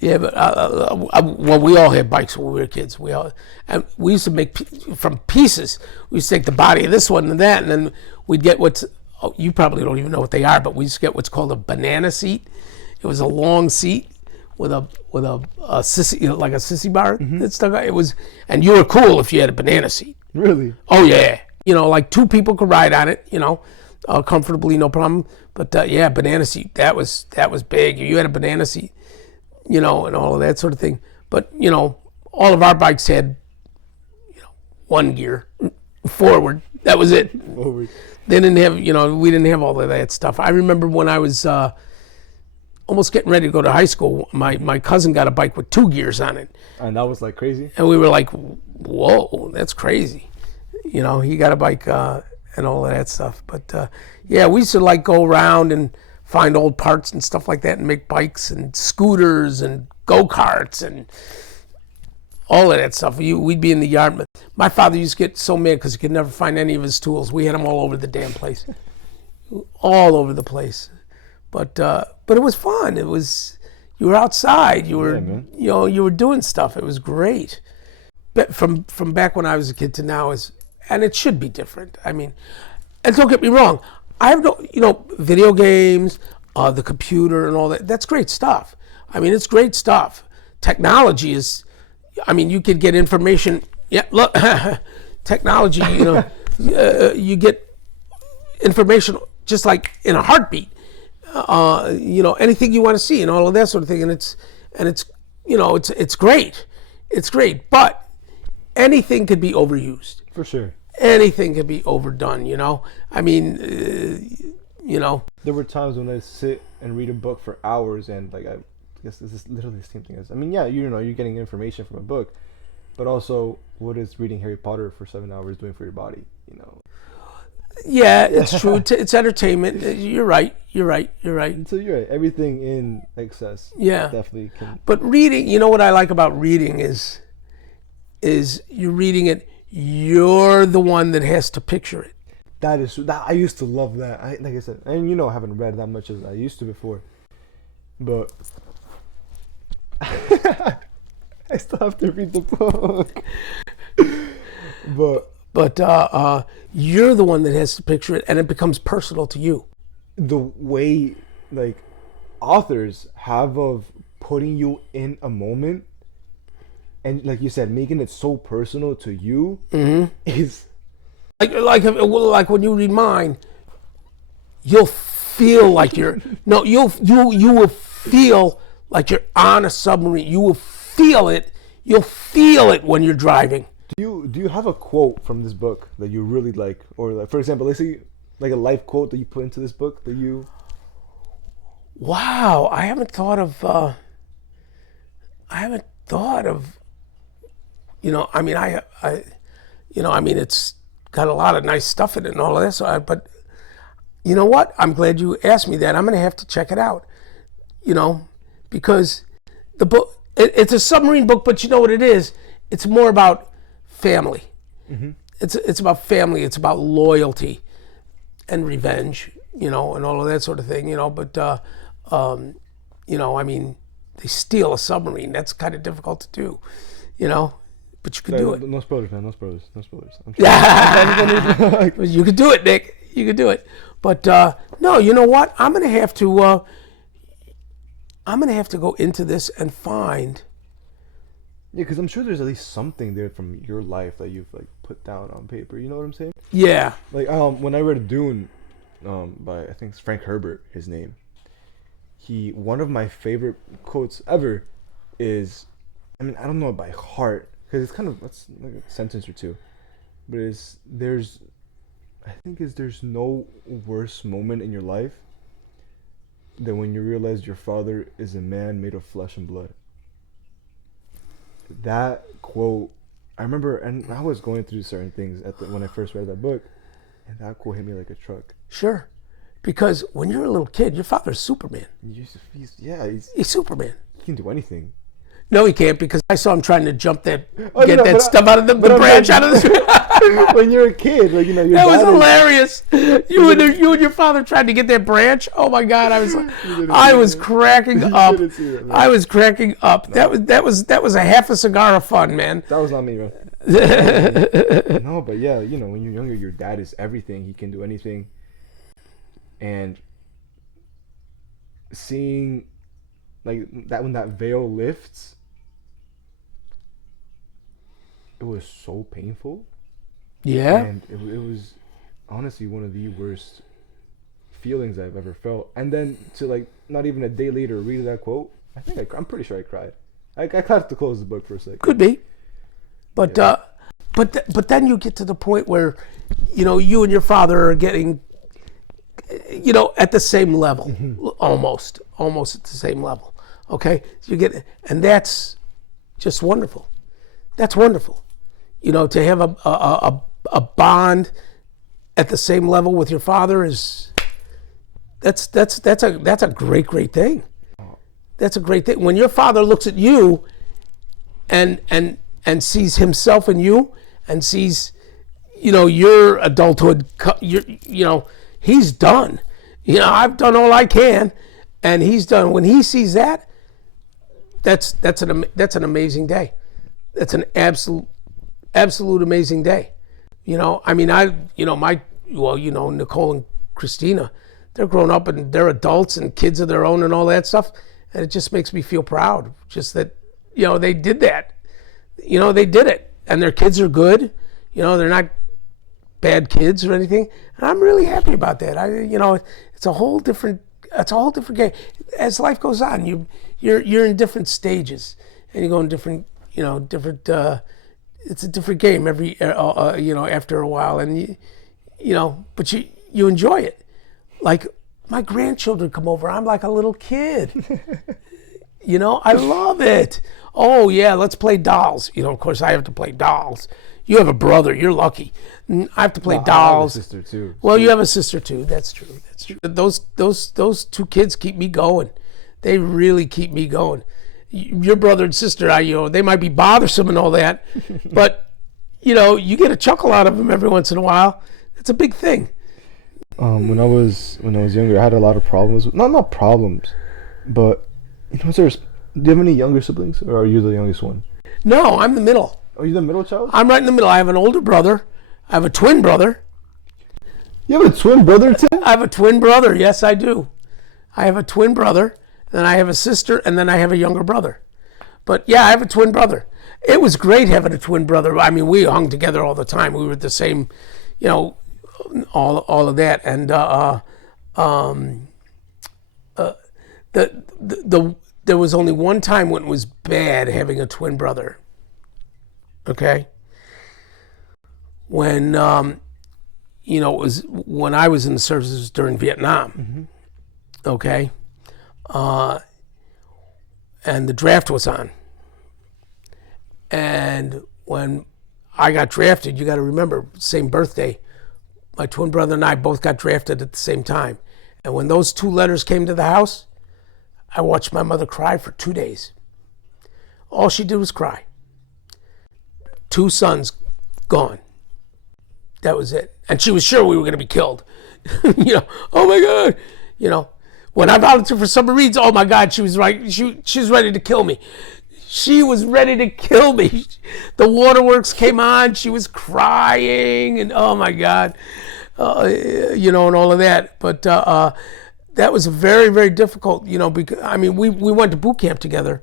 Yeah, but well, we all had bikes when we were kids. And we used to make from pieces. We used to take the body of this one and that, and then we'd get you probably don't even know what they are, but we used to get what's called a banana seat. It was a long seat with a sissy, like a sissy bar that stuck out. It was, and you were cool if you had a banana seat. Really? Oh yeah, like two people could ride on it, comfortably, no problem. But yeah, banana seat, that was big. You had a banana seat, and all of that sort of thing. But all of our bikes had, one gear forward. That was it. Forward. They didn't have, we didn't have all of that stuff. I remember when I was almost getting ready to go to high school, my cousin got a bike with 2 gears on it. And that was like crazy? And we were like, whoa, that's crazy. He got a bike and all of that stuff. But yeah, we used to like go around and find old parts and stuff like that and make bikes and scooters and go-karts and all of that stuff. We'd be in the yard. But my father used to get so mad because he could never find any of his tools. We had them all over the damn place. All over the place. But it was fun. It was, you were outside. You were, you were doing stuff. It was great. But from back when I was a kid to now and it should be different. I mean, and don't get me wrong. I have no, video games, the computer and all that. That's great stuff. I mean, it's great stuff. Technology is, you could get information. Yeah, look, technology, you get information just like in a heartbeat. Anything you want to see and all of that sort of thing. And it's great. It's great. But anything could be overused. For sure. Anything could be overdone, There were times when I sit and read a book for hours and I guess this is literally the same thing as, you're getting information from a book, but also what is reading Harry Potter for 7 hours doing for your body, Yeah, it's true. It's entertainment. You're right. So you're right. Everything in excess. Yeah. Definitely can. But reading, what I like about reading is you're reading it. You're the one that has to picture it. That I used to love that. Like I said, and I haven't read that much as I used to before, but I still have to read the book. But you're the one that has to picture it, and it becomes personal to you. The way like authors have of putting you in a moment, and like you said, making it so personal to you is like when you read mine, you'll feel like you will feel like you're on a submarine. You will feel it. You'll feel it when you're driving. Do you have a quote from this book that you really like, or like, for example, let's say like a life quote that you put into this book that you? Wow, I haven't thought of I mean, I mean, it's got a lot of nice stuff in it and all of that. But you know what? I'm glad you asked me that. I'm going to have to check it out, because the book, it's a submarine book, but you know what it is? It's more about family. Mm-hmm. It's about family. It's about loyalty and revenge, and all of that sort of thing, But, I mean, they steal a submarine. That's kind of difficult to do, But you could do it. No spoilers, man. No spoilers. No spoilers. I'm sure. You could do it, Nick. You could do it. But no, you know what? I'm gonna have to go into this and find. Yeah, because I'm sure there's at least something there from your life that you've like put down on paper. You know what I'm saying? Yeah. Like when I read Dune, by I think it's Frank Herbert, his name. One of my favorite quotes ever is, I mean, I don't know it by heart because it's kind of that's like a sentence or two, but there's no worse moment in your life than when you realize your father is a man made of flesh and blood. That quote, I remember, and I was going through certain things when I first read that book, and that quote hit me like a truck. Sure. Because when you're a little kid, your father's Superman. He's Superman. He can do anything. No, he can't, because I saw him trying to jump stuff out of the branch out of the. When you're a kid, like your that was hilarious. You and your father tried to get that branch. Oh my God, I was cracking up. I was cracking up. No. That was a half a cigar of fun, man. That was not me, bro. No, but yeah, when you're younger, your dad is everything. He can do anything, and seeing like that when that veil lifts. It was so painful. Yeah. And it was honestly one of the worst feelings I've ever felt. And then to like not even a day later read that quote, I'm pretty sure I cried. I have to close the book for a second. Could be. But yeah. But then you get to the point where you and your father are getting at the same level. Mm-hmm. almost at the same level. Okay? So and that's just wonderful. That's wonderful. To have a bond at the same level with your father that's a great thing. That's a great thing. When your father looks at you and sees himself in you and sees your adulthood, he's done. I've done all I can, and he's done. When he sees that, that's an amazing day. That's an absolute amazing day. I mean, Nicole and Christina, they're grown up and they're adults and kids of their own and all that stuff. And it just makes me feel proud. Just that, they did that. They did it. And their kids are good. They're not bad kids or anything. And I'm really happy about that. It's a whole different game. As life goes on, you're in different stages and you go in different, it's a different game after a while, and but you enjoy it. Like my grandchildren come over, I'm like a little kid. I love it. Oh yeah, let's play dolls. Of course I have to play dolls. You have a brother, you're lucky. I have to play dolls. I have a sister too. Well, you have a sister too. That's true. Those two kids keep me going. They really keep me going. Your brother and sister, they might be bothersome and all that, but you get a chuckle out of them every once in a while. It's a big thing. When I was younger, I had a lot of problems. Not problems, but do you have any younger siblings, or are you the youngest one? No, I'm the middle. Are you the middle child? I'm right in the middle. I have an older brother. I have a twin brother. You have a twin brother too? I have a twin brother. Yes, I do. I have a twin brother. Then I have a sister, and then I have a younger brother. But yeah, I have a twin brother. It was great having a twin brother. I mean, we hung together all the time. We were the same, all of that. And there was only one time when it was bad having a twin brother. Okay, when it was when I was in the services during Vietnam. Mm-hmm. Okay. And the draft was on. And when I got drafted, you got to remember, same birthday, my twin brother and I both got drafted at the same time. And when those 2 letters came to the house, I watched my mother cry for 2 days. All she did was cry. 2 sons gone. That was it. And she was sure we were going to be killed. Oh my God. When I volunteered for submarines, oh my God, she was right. She was ready to kill me. She was ready to kill me. The waterworks came on. She was crying, and oh my God, and all of that. But that was very, very difficult. Because we went to boot camp together,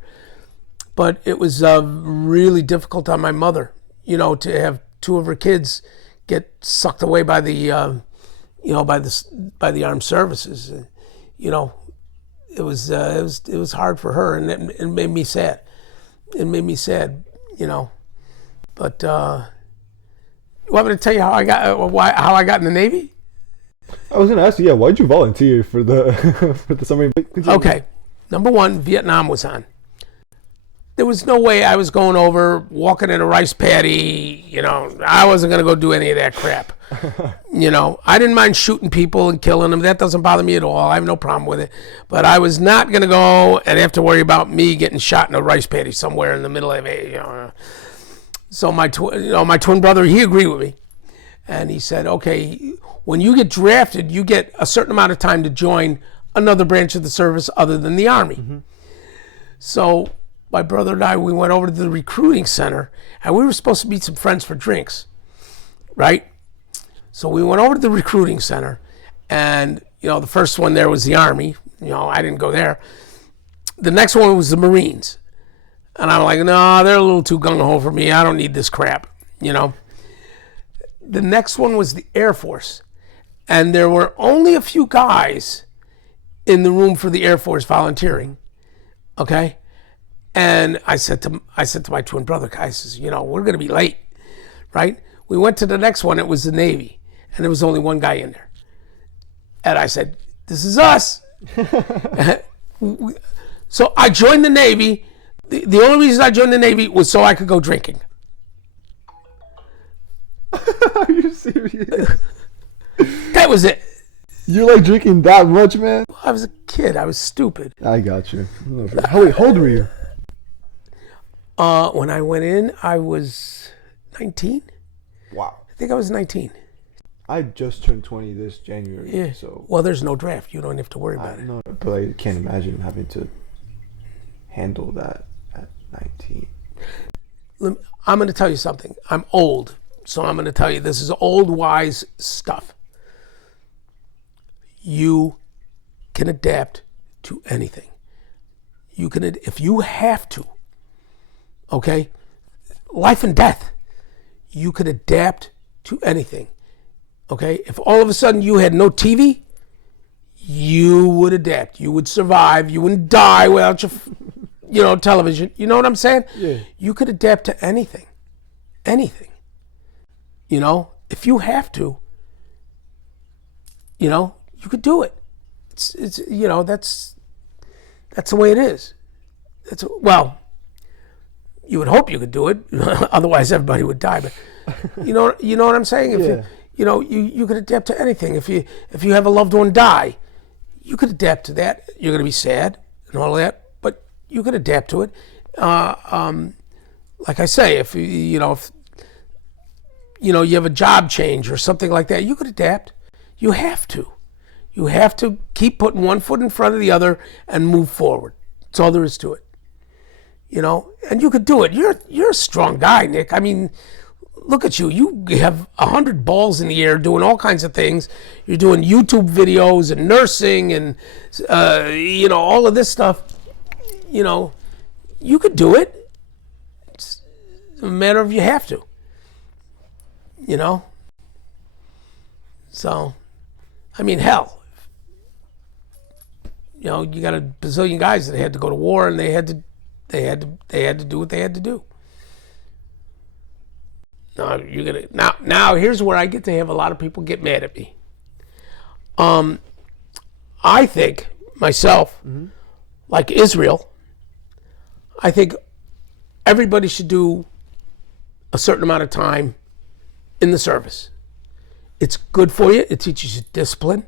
but it was really difficult on my mother. To have 2 of her kids get sucked away by the by the armed services. It was hard for her, and it made me sad. It made me sad, But you want me to tell you how I got in the Navy? I was gonna ask you, yeah, why'd you volunteer for the for the submarine? Okay, number 1, Vietnam was on. There was no way I was going over, walking in a rice paddy. I wasn't going to go do any of that crap. I didn't mind shooting people and killing them. That doesn't bother me at all. I have no problem with it. But I was not going to go and have to worry about me getting shot in a rice paddy somewhere in the middle of it. So my twin brother, he agreed with me. And he said, okay, when you get drafted, you get a certain amount of time to join another branch of the service other than the Army. Mm-hmm. So my brother and I, we went over to the recruiting center, and we were supposed to meet some friends for drinks, right? So we went over to the recruiting center, and the first one there was the Army. I didn't go there. The next one was the Marines, and I'm like, no, they're a little too gung-ho for me. I don't need this crap, The next one was the Air Force, and there were only a few guys in the room for the Air Force volunteering, okay? And I said to my twin brother, I says, we're going to be late, right? We went to the next one. It was the Navy, and there was only one guy in there. And I said, this is us. So I joined the Navy. The only reason I joined the Navy was so I could go drinking. Are you serious? That was it. You like drinking that much, man? I was a kid. I was stupid. I got you. How old were you? When I went in, I was 19. Wow. I think I was 19. I just turned 20 this January. Yeah. So. Well, there's no draft. You don't have to worry about it. No, but I can't imagine having to handle that at 19. I'm going to tell you something. I'm old, so I'm going to tell you this is old, wise stuff. You can adapt to anything. You can, if you have to. Okay? Life and death. You could adapt to anything. Okay? If all of a sudden you had no TV, you would adapt. You would survive. You wouldn't die without your, television. You know what I'm saying? Yeah. You could adapt to anything. Anything. If you have to, you could do it. It's that's the way it is. Well, you would hope you could do it. Otherwise, everybody would die. But you know what I'm saying. If you could adapt to anything. If you have a loved one die, you could adapt to that. You're going to be sad and all that, but you could adapt to it. Like I say, if you have a job change or something like that, you could adapt. You have to. You have to keep putting one foot in front of the other and move forward. That's all there is to it. And you could do it. You're a strong guy, Nick. I mean, look at you. You have 100 balls in the air doing all kinds of things. You're doing YouTube videos and nursing and, all of this stuff. You could do it. It's a matter of you have to. So, I mean, hell. You got a bazillion guys that had to go to war, and they had to do what they had to do. Now here's where I get to have a lot of people get mad at me. I think myself, like Israel, I think everybody should do a certain amount of time in the service. It's good for you. It teaches you discipline.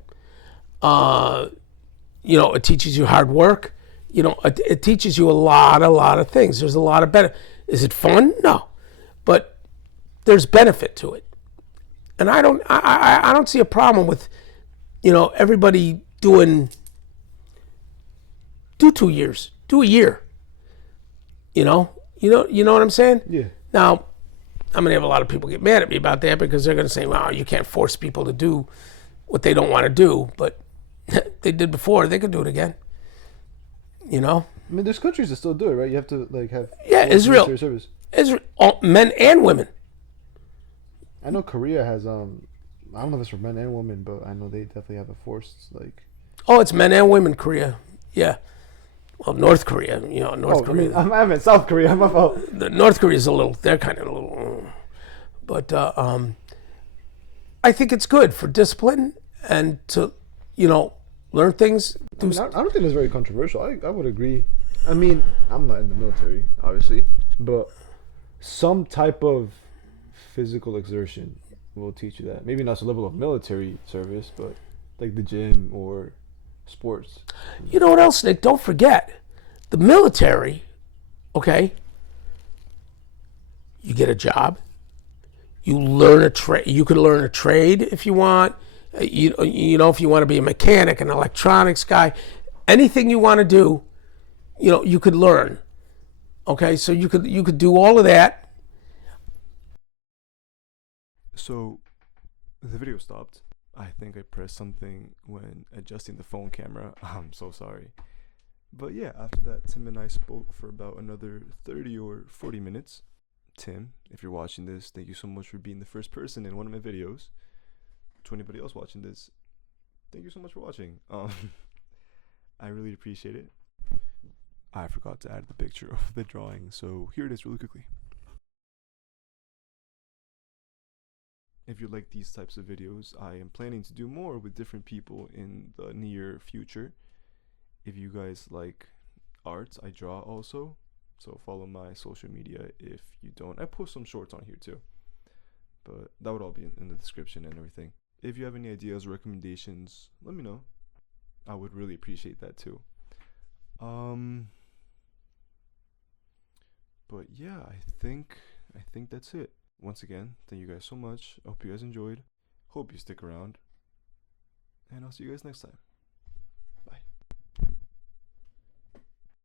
It teaches you hard work. It teaches you a lot of things. There's a lot of benefit. Is it fun? No, but there's benefit to it, and I don't see a problem with, everybody do 2 years, do a year. You know what I'm saying? Yeah. Now, I'm gonna have a lot of people get mad at me about that because they're gonna say, "Well, you can't force people to do what they don't want to do," but they did before. They could do it again. I mean, there's countries that still do it, right? You have to like have Yeah, Israel, military service. Israel, men and women. I know Korea has I don't know if it's for men and women, but I know they definitely have a forced like. Oh, it's men and women. Korea, yeah. Well, North Korea, North Korea. I mean, I meant South Korea. My fault. The North Korea is they're kind of a little, but I think it's good for discipline and to, learn things. I don't think it's very controversial. I would agree. I mean, I'm not in the military, obviously, but some type of physical exertion will teach you that. Maybe not to the level of military service, but like the gym or sports. You know what else, Nick? Don't forget, the military, okay? You get a job. You learn a trade. You could learn a trade if you want. If you want to be a mechanic, an electronics guy, anything you want to do, you could learn. Okay, so you could do all of that. So the video stopped. I think I pressed something when adjusting the phone camera. I'm so sorry. But yeah, after that, Tim and I spoke for about another 30 or 40 minutes. Tim, if you're watching this, thank you so much for being the first person in one of my videos. To anybody else watching this, thank you so much for watching. I really appreciate it. I forgot to add the picture of the drawing, so here it is really quickly. If you like these types of videos, I am planning to do more with different people in the near future. If you guys like art, I draw also, so follow my social media. If you don't, I post some shorts on here too, but that would all be in the description and everything. If you have any ideas or recommendations, let me know. I would really appreciate that too. But yeah, I think that's it. Once again, thank you guys so much. I hope you guys enjoyed. Hope you stick around. And I'll see you guys next time.